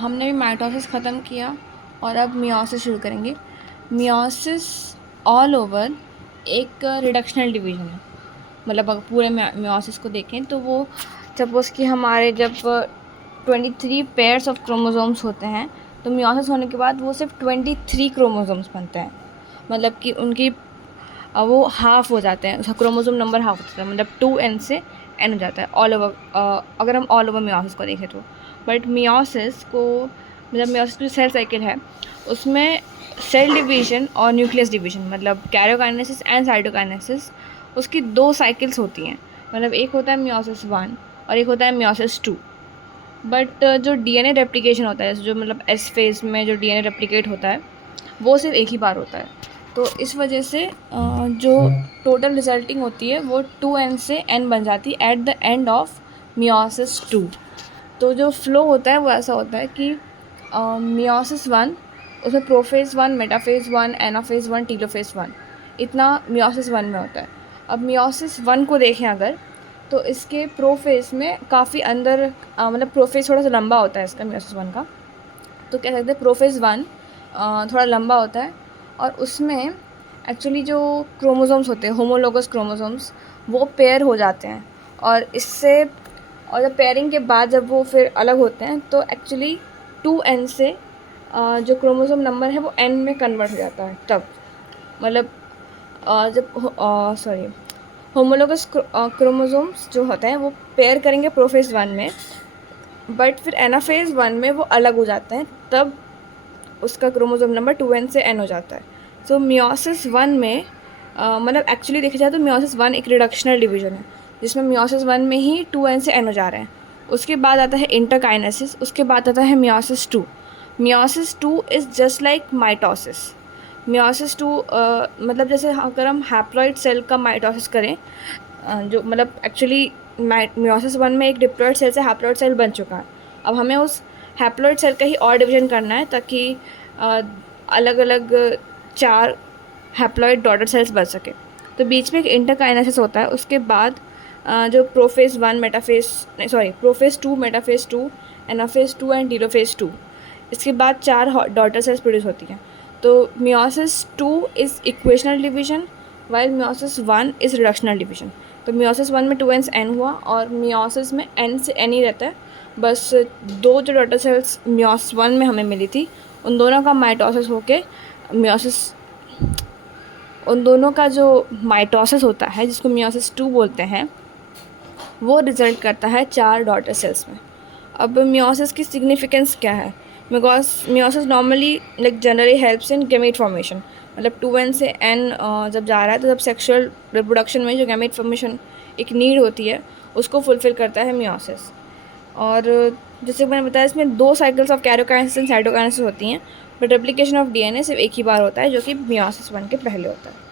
हमने भी माइटोसिस ख़त्म किया और अब मियोसिस शुरू करेंगे। मियोसिस ऑल ओवर एक रिडक्शनल डिवीज़न है। मतलब अगर पूरे मियोसिस को देखें तो वो सपोज़ कि हमारे जब 23 पेयर्स ऑफ क्रोमोसोम्स होते हैं तो मियोसिस होने के बाद वो सिर्फ 23 क्रोमोसोम्स बनते हैं। मतलब कि उनकी वो हाफ़ हो जाते हैं, उसका क्रोमोसोम नंबर हाफ़ होता है, मतलब 2n से n हो जाता है ऑल ओवर। अगर हम ऑल ओवर मियोसिस को देखें तो बट मियोसिस को मतलब मियोसिस जो सेल साइकिल है उसमें सेल डिवीज़न और न्यूक्लियस डिवीज़न मतलब कैरियोकाइनेसिस एंड साइटोकाइनेसिस उसकी 2 साइकिल्स होती हैं। मतलब एक होता है मियोसिस 1 और एक होता है मियोसिस 2। बट जो डीएनए रेप्लिकेशन होता है, जो मतलब एस फेज़ में जो डीएनए रेप्लिकेट होता है वो सिर्फ एक ही बार होता है। तो इस वजह से जो टोटल रिजल्टिंग होती है वो 2n से n बन जाती है at the end of meiosis 2। तो जो फ्लो होता है वो ऐसा होता है कि मियोसिस 1 उसमें प्रोफेज़ 1, मेटाफेज़ 1, एनाफेज़ 1, टेलोफेज़ 1 इतना मियोसिस 1 में होता है। अब मियोसिस 1 को देखें अगर तो इसके प्रोफेज़ में काफ़ी अंदर मतलब प्रोफेज़ थोड़ा सा लंबा होता है इसका मियोसिस 1 का। तो कह सकते हैं प्रोफेज़ 1 थोड़ा लंबा होता है और उसमें एक्चुअली जो क्रोमोसोम्स होते हैं होमोलोगस क्रोमोसोम्स वो पेयर हो जाते हैं और इससे और जब पेयरिंग के बाद जब वो फिर अलग होते हैं तो एक्चुअली 2n से जो क्रोमोसोम नंबर है वो n में कन्वर्ट हो जाता है तब। मतलब जब सॉरी होमोलोगस क्रोमोसोम्स जो होते हैं वो पेयर करेंगे प्रोफेज़ 1 में, बट फिर एनाफेज़ 1 में वो अलग हो जाते हैं, तब उसका क्रोमोसोम नंबर 2n से n हो जाता है। सो मियोसिस 1 में मतलब एक्चुअली देखा जाए तो मियोसिस 1 एक रिडक्शनल डिवीज़न है जिसमें मियोसिस 1 में ही 2n से n हो जा रहे हैं। उसके बाद आता है इंटरकाइनेसिस, उसके बाद आता है meiosis 2। Meiosis 2 is just like mitosis. Meiosis 2 मतलब जैसे अगर हम हैप्लॉइड सेल का माइटोसिस करें, जो मतलब एक्चुअली मियोसिस 1 में एक डिप्लॉइड सेल से हैप्लॉइड सेल बन चुका है। अब हमें उस हैप्लॉइड सेल का ही और डिवीज़न करना है ताकि अलग अलग 4 हैप्लॉइड डॉटर सेल्स बन सके। तो बीच में एक इंटरकाइनेसिस होता है। उसके बाद जो प्रोफेज़ 1 मेटाफेज़ नहीं sorry prophase 2 metaphase 2 anaphase 2 and telophase 2, इसके बाद 4 डॉटर सेल्स प्रोड्यूस होती हैं। तो meiosis 2 is equational division while meiosis 1 is reductional division. तो मियोसिस 1 में 2n से n हुआ और मियोसिस में n से n ही रहता है। बस 2 जो डॉटर सेल्स मियोसिस 1 में हमें मिली थी उन दोनों का माइटोसिस होके मियोसिस उन दोनों का जो माइटोसिस होता है जिसको मियोसिस 2 बोलते हैं वो रिज़ल्ट करता है 4 डॉटर सेल्स में। अब मियोसिस की सिग्निफिकेंस क्या है? Because meiosis normally like generally helps in gamete formation. मतलब 2n से n जब जा रहा है तो जब सेक्सुअल रिप्रोडक्शन में जो गैमेट फॉर्मेशन एक नीड होती है उसको फुलफ़िल करता है मियोसिस। और जैसे मैंने बताया इसमें 2 cycles of karyokinesis and cytokinesis होती हैं, बट रेप्लिकेशन ऑफ डीएनए सिर्फ एक ही बार होता है जो कि मियोसिस 1 के पहले होता है।